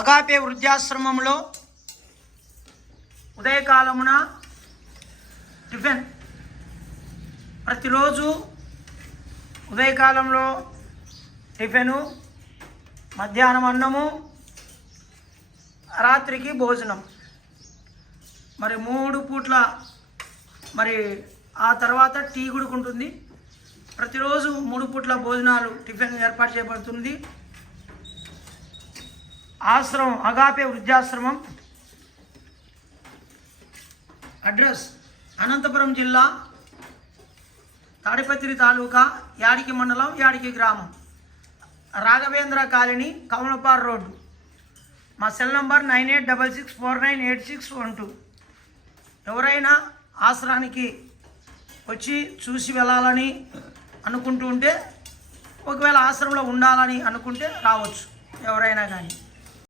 Agape వృద్ధాశ్రమంలో ఉదయకాలమున tiffin. ప్రతిరోజు ఉదయకాలంలో tiffin మధ్యాహ్నం అన్నము రాత్రికి భోజనం. మరి మూడు పూట్ల మరి ఆ తర్వాత టీ కూడా ఉంటుంది ప్రతిరోజు మూడు పూట్ల భోజనాలు టిఫిన్ ఏర్పాటు చేయబడుతుంది. ఆశ్రమం అగాపే వృద్ధాశ్రమం. అడ్రస్ అనంతపురం జిల్లా తాడిపత్రి తాలూకా యాడికి మండలం యాడికి గ్రామం. Raghavendra colony కమలపార్ road. మా cell number nine eight double six four nine eight six one two. ఎవరైనా ఆశ్రానికి వచ్చి చూసి వెళ్ళాలని అనుకుంటూ ఉంటే ఒకవేళ ఆశ్రమంలో ఉండాలని అనుకుంటే రావచ్చు ఎవరైనా కానీ